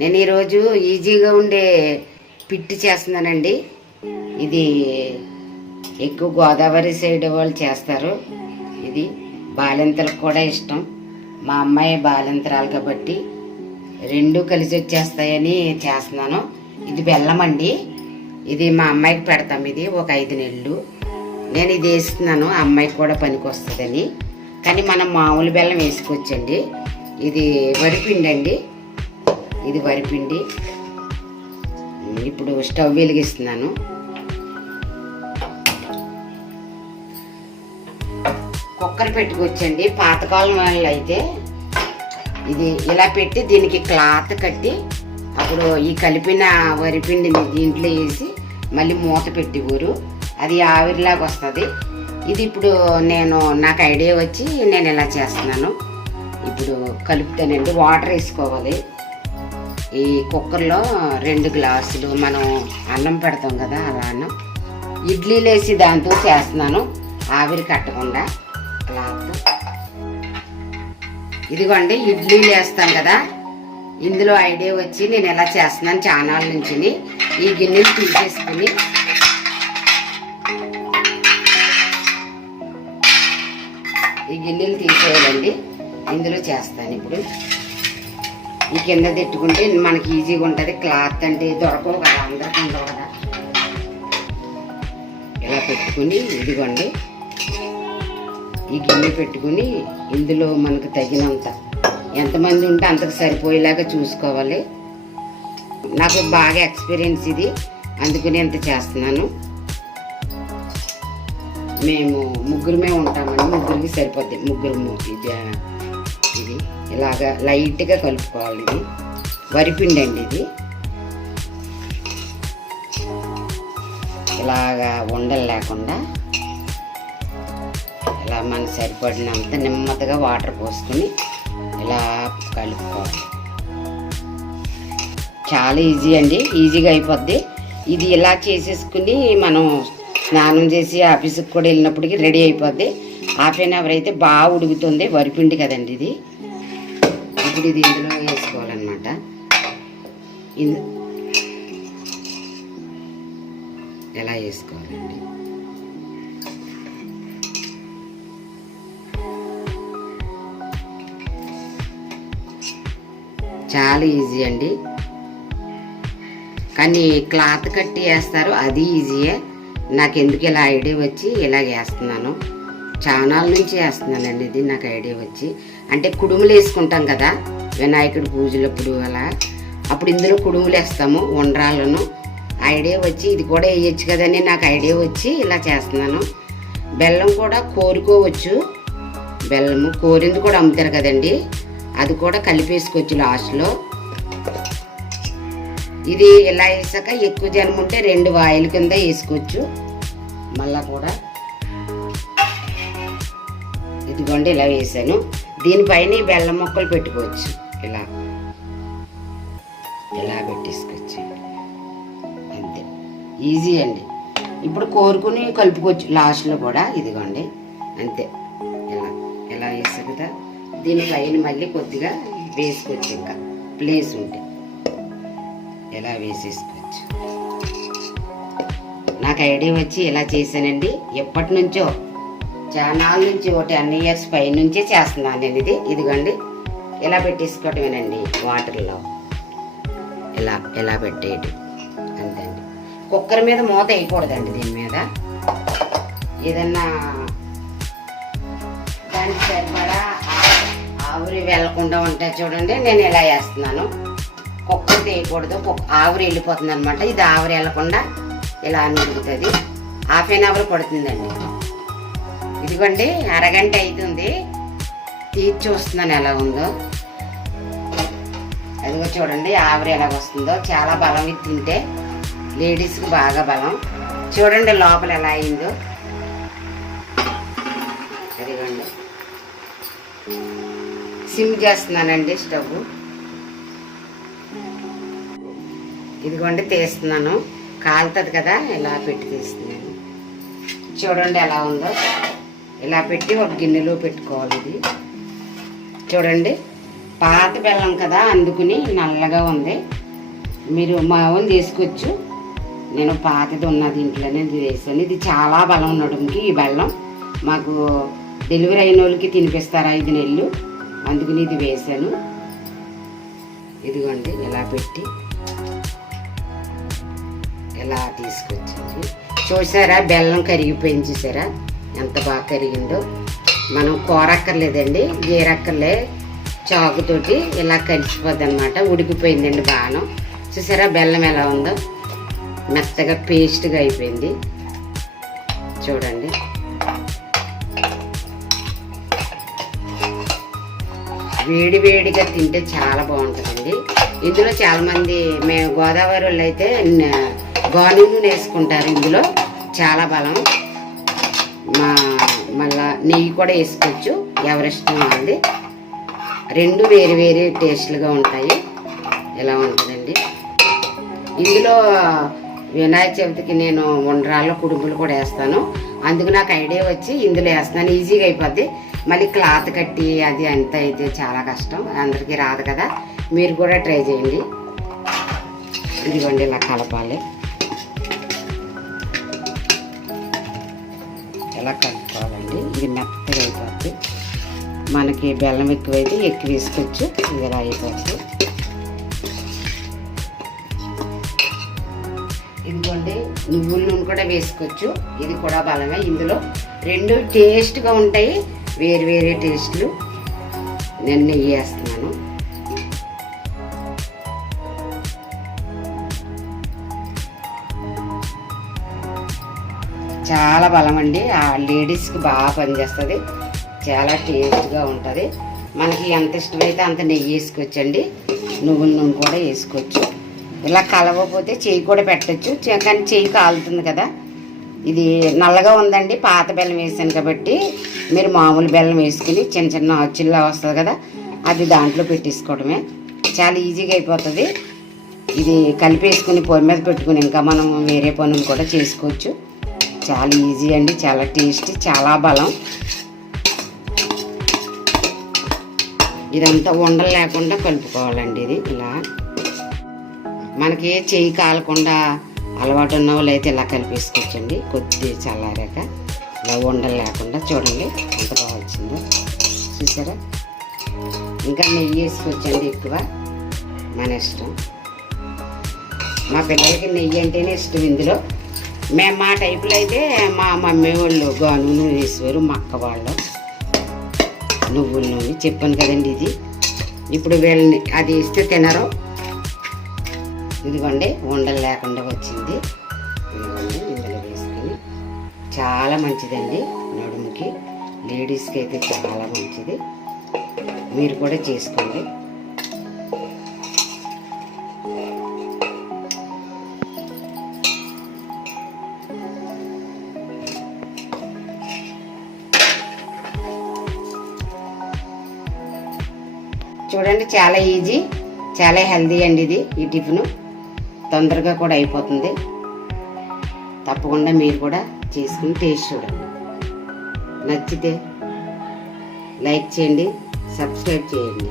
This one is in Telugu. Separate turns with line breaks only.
నేను ఈరోజు ఈజీగా ఉండే పిట్టి చేస్తున్నానండి. ఇది ఎక్కువ గోదావరి సైడ్ వాళ్ళు చేస్తారు. ఇది బాలింతలకు కూడా ఇష్టం. మా అమ్మాయి బాలింతరాలు కాబట్టి రెండు కలిసి వచ్చేస్తాయని చేస్తున్నాను. ఇది బెల్లం అండి. ఇది మా అమ్మాయికి పెడతాం. ఇది ఒక ఐదు నెలలు. నేను ఇది వేస్తున్నాను. ఆ అమ్మాయికి కూడా పనికి వస్తుందని కానీ మనం మామూలు బెల్లం వేసుకోవచ్చండి. ఇది వరిపిండి అండి ఇది వరిపిండి. ఇప్పుడు స్టవ్ వెలిగిస్తున్నాను. కుక్కర్ పెట్టుకొచ్చండి. పాతకాలం వాళ్ళు అయితే ఇది ఇలా పెట్టి దీనికి క్లాత్ కట్టి అప్పుడు ఈ కలిపిన వరిపిండిని దీంట్లో వేసి మళ్ళీ మూత పెట్టివ్వరు అది ఆవిరిలాగా వస్తుంది. ఇది ఇప్పుడు నేను నాకు ఐడియా వచ్చి నేను ఇలా చేస్తున్నాను. ఇప్పుడు కలుపుతానండి. వాటర్ వేసుకోవాలి. ఈ కుక్కర్లో రెండు గ్లాసులు మనం అన్నం పెడతాం కదా అలా అన్నం. ఇడ్లీలు వేసి దాంతో చేస్తున్నాను ఆవిరి కట్టకుండా క్లాత్. ఇదిగోండి ఇడ్లీలు వేస్తాం కదా. ఇందులో ఐడియా వచ్చి నేను ఎలా చేస్తున్నాను ఛానల్ నుంచి ఈ గిన్నెలు తీసేసుకుని. ఈ గిన్నెలు తీసేయాలండి. ఇందులో చేస్తాను ఇప్పుడు. ఈ కింద తిట్టుకుంటే మనకి ఈజీగా ఉంటుంది. క్లాత్ అంటే దొరకవు కదా అందరికీ ఉండవు కదా. ఇలా పెట్టుకుని ఇదిగోండి. ఈ గిన్నె పెట్టుకుని ఇందులో మనకు తగినంత ఎంతమంది ఉంటే అంతకు సరిపోయేలాగా చూసుకోవాలి. నాకు బాగా ఎక్స్పీరియన్స్ ఇది. అందుకని ఇంత చేస్తున్నాను. మేము ముగ్గురమే ఉంటామండి ముగ్గురికి సరిపోద్ది. ముగ్గురు ఇది ఇలాగా లైట్గా కలుపుకోవాలి ఇది. వరిపిండి అండి ఇది. ఇలాగా ఉండలు లేకుండా ఇలా మనకు సరిపడినంత నెమ్మదిగా వాటర్ పోసుకొని ఇలా కలుపుకోవాలి. చాలా ఈజీ అండి ఈజీగా అయిపోద్ది. ఇది ఇలా చేసేసుకుని మనం స్నానం చేసి ఆఫీస్కి కూడా వెళ్ళినప్పటికీ రెడీ అయిపోద్ది. హాఫ్ అన్ అవర్ అయితే బాగా ఉడుకుతుంది వరిపిండి కదండి ఇది. ఇప్పుడు ఇది ఇందులో వేసుకోవాలన్నమాట. ఇందు ఎలా వేసుకోవాలండి? చాలా ఈజీ అండి. కానీ క్లాత్ కట్టి వేస్తారు అది ఈజీయే. నాకు ఎందుకు ఇలా ఐడియా వచ్చి ఇలా వేస్తున్నాను. చానాల నుంచి వేస్తున్నానండి ఇది నాకు ఐడియా వచ్చి. అంటే కుడుములు వేసుకుంటాం కదా వినాయకుడి పూజలప్పుడు అలా. అప్పుడు ఇందులో కుడుములు వేస్తాము ఉండ్రాలను ఐడియా వచ్చి ఇది కూడా వేయచ్చు కదని నాకు ఐడియా వచ్చి ఇలా చేస్తున్నాను. బెల్లం కూడా కోరుకోవచ్చు. బెల్లము కోరింది కూడా అమ్ముతారు కదండి అది కూడా కలిపేసుకోవచ్చు లాస్ట్లో. ఇది ఇలా వేసాక ఎక్కువ జనం ఉంటే రెండు వాయిల కింద వేసుకోవచ్చు. మళ్ళా కూడా ఇదిగోండి ఇలా వేసాను. దీనిపైన ఈ బెల్లం మొక్కలు పెట్టుకోవచ్చు. ఇలా. ఇలా పెట్టేసుకోవచ్చు. అంతే. ఈజీ అండి. ఇప్పుడు కోరుకుని కలుపుకోవచ్చు. లాస్ట్లో కూడా ఇదిగోండి. అంతే. ఇలా. ఇలా వేసా కదా. దీనిపైన మళ్ళీ కొద్దిగా వేసుకోవచ్చు ఇంకా. ప్లేస్ ఉంటే. ఇలా వేసేసుకోవచ్చు. నాకు ఐడియా వచ్చి ఇలా చేశానండి. ఎప్పటి నుంచో చానాల నుంచి ఒక టెన్ ఇయర్స్ పై నుంచే చేస్తున్నాను నేను ఇది. ఇదిగోండి. ఇలా పెట్టేసుకోవటమేనండి వాటర్లో. ఇలా ఇలా పెట్టేయటం. అంతేండి కుక్కర్ మీద మూత వేయకూడదండి దీని మీద. ఏదన్నా దానికి సరిపడా ఆవిరి వెళ్ళకుండా ఉంటే చూడండి నేను ఇలా వేస్తున్నాను. కుక్కర్ తీయకూడదు. ఆవిరి వెళ్ళిపోతుంది అనమాట ఇది ఆవిరి వెళ్ళకుండా ఇలా నిలుగుతుంది హాఫ్ అన్ అవర్ పడుతుందండి. ఇదిగోండి అరగంట అవుతుంది తీసి చూస్తున్నాను ఎలా ఉందో. అదిగో చూడండి ఆవిరి ఎలాగ వస్తుందో. చాలా బలం ఇది తింటే. లేడీస్కి బాగా బలం. చూడండి లోపల ఎలా అయిందో. అదిగోండి. సిమ్ చేస్తున్నానండి స్టవ్. ఇదిగోండి తీస్తున్నాను. కాలుతుంది కదా ఇలా పెట్టి తీస్తున్నాను. చూడండి ఎలా ఉందో. ఇలా పెట్టి ఒక గిన్నెలో పెట్టుకోవాలి ఇది. చూడండి పాత బెల్లం కదా అందుకుని నల్లగా ఉంది. మీరు మామూలు తీసుకోవచ్చు. నేను పాతది ఉన్నది ఇంట్లోనే ఇది వేసాను. ఇది చాలా బలం నడుముకి ఈ బెల్లం. మాకు డెలివరీ అయిన వాళ్ళకి తినిపిస్తారు ఐదు నెలలు? అందుకని ఇది వేసాను. ఇదిగోండి ఇలా పెట్టి ఇలా తీసుకొచ్చాను చూసారా బెల్లం కరిగిపోయింది చూసారా? ఎంత బాగా కరిగిందో. మనం కూరక్కర్లేదండి గీరక్కర్లే. చాకుతోటి ఇలా కలిసిపోద్ది అనమాట ఉడికిపోయిందండి బాగాను చూసారా బెల్లం ఎలా ఉందో? మెత్తగా పేస్ట్గా అయిపోయింది. చూడండి. వేడి వేడిగా తింటే చాలా బాగుంటుందండి. ఇందులో చాలామంది మేము గోదావరి వాళ్ళు అయితే న- నూనె వేసుకుంటారు ఇందులో. చాలా బలం. మా మళ్ళా నెయ్యి కూడా వేసుకోవచ్చు. ఎవరిష్టం అండి రెండు వేరు వేరే టేస్ట్లుగా ఉంటాయి. ఇలా ఉంటుందండి? ఇందులో వినాయక చవితికి నేను ఉండ్రాళ్ళ కుడుములు కూడా వేస్తాను. అందుకు నాకు ఐడియా వచ్చి ఇందులో వేస్తాను ఈజీగా అయిపోద్ది. మళ్ళీ క్లాత్ కట్టి అది అంత అయితే చాలా కష్టం. అందరికీ రాదు కదా. మీరు కూడా ట్రై చేయండి. ఇదిగోండి ఇలా కలపాలి. ఇలా కలుపుకోవాలండి. ఇది మెత్తగా అయిపోద్ది. మనకి బెల్లం ఎక్కువైతే ఎక్కువ వేసుకోవచ్చు. ఇది ఇలా అయిపోద్ది ఇదిగోండి నువ్వుల నూనె కూడా వేసుకోవచ్చు. ఇది కూడా బలమే. ఇందులో రెండు టేస్ట్గా ఉంటాయి. వేరు వేరే టేస్ట్లు. నేను నెయ్యి వేస్తాను. చాలా బలం అండి ఆ లేడీస్కి బాగా పనిచేస్తుంది. చాలా టేస్ట్గా ఉంటుంది. మనకి ఎంత ఇష్టమైతే అంత నెయ్యి వేసుకోవచ్చండి. నువ్వుల నూనె కూడా వేసుకోవచ్చు. ఇలా కలవకపోతే చెయ్యి కూడా పెట్టచ్చు. కానీ చెయ్యి కాలుతుంది కదా. ఇది నల్లగా ఉందండి. పాత బెల్లం వేసాను కాబట్టి మీరు మామూలు బెల్లం వేసుకుని చిన్న చిన్న అచ్చుల్లా వస్తుంది కదా అది దాంట్లో పెట్టేసుకోవడమే. చాలా ఈజీగా అయిపోతుంది. ఇది కలిపేసుకుని పొయ్యి మీద పెట్టుకుని ఇంకా మనం వేరే పనులు కూడా చేసుకోవచ్చు. చాలా ఈజీ అండి చాలా టేస్టీ చాలా బలం. ఇదంతా ఉండలు లేకుండా కలుపుకోవాలండి ఇది ఇలా. మనకి చెయ్యి కాలకుండా అలవాటు ఉన్న వాళ్ళు అయితే ఇలా కలిపేసుకోవచ్చండి కొద్ది చల్లారాక. ఇలా ఉండలు లేకుండా చూడండి ఎంత బాగా వచ్చిందో. చూసారా? ఇంకా నెయ్యి వేసుకోవచ్చండి ఎక్కువ మన ఇష్టం. మా పిల్లలకి నెయ్యి అంటేనే ఇష్టం ఇందులో. మేము మా టైపులో అయితే మా మమ్మీ వాళ్ళు గాను వేసేవారు మా అక్క వాళ్ళు నువ్వుల నూనె చెప్పాను కదండి ఇది. ఇప్పుడు వీళ్ళని అది ఇస్తే తినరు. ఇదిగోండి ఉండలు లేకుండా వచ్చింది. ఇదిగోండి ఇందులో వేసుకుని చాలా మంచిదండి నడుముకి. లేడీస్కి అయితే చాలా మంచిది. మీరు కూడా చేసుకోండి. చూడండి చాలా ఈజీ చాలా హెల్దీ అండి ఇది ఈ టిఫిన్. తొందరగా కూడా అయిపోతుంది. తప్పకుండా మీరు కూడా చేసుకుని టేస్ట్ చూడండి. నచ్చితే లైక్ చేయండి సబ్స్క్రైబ్ చేయండి.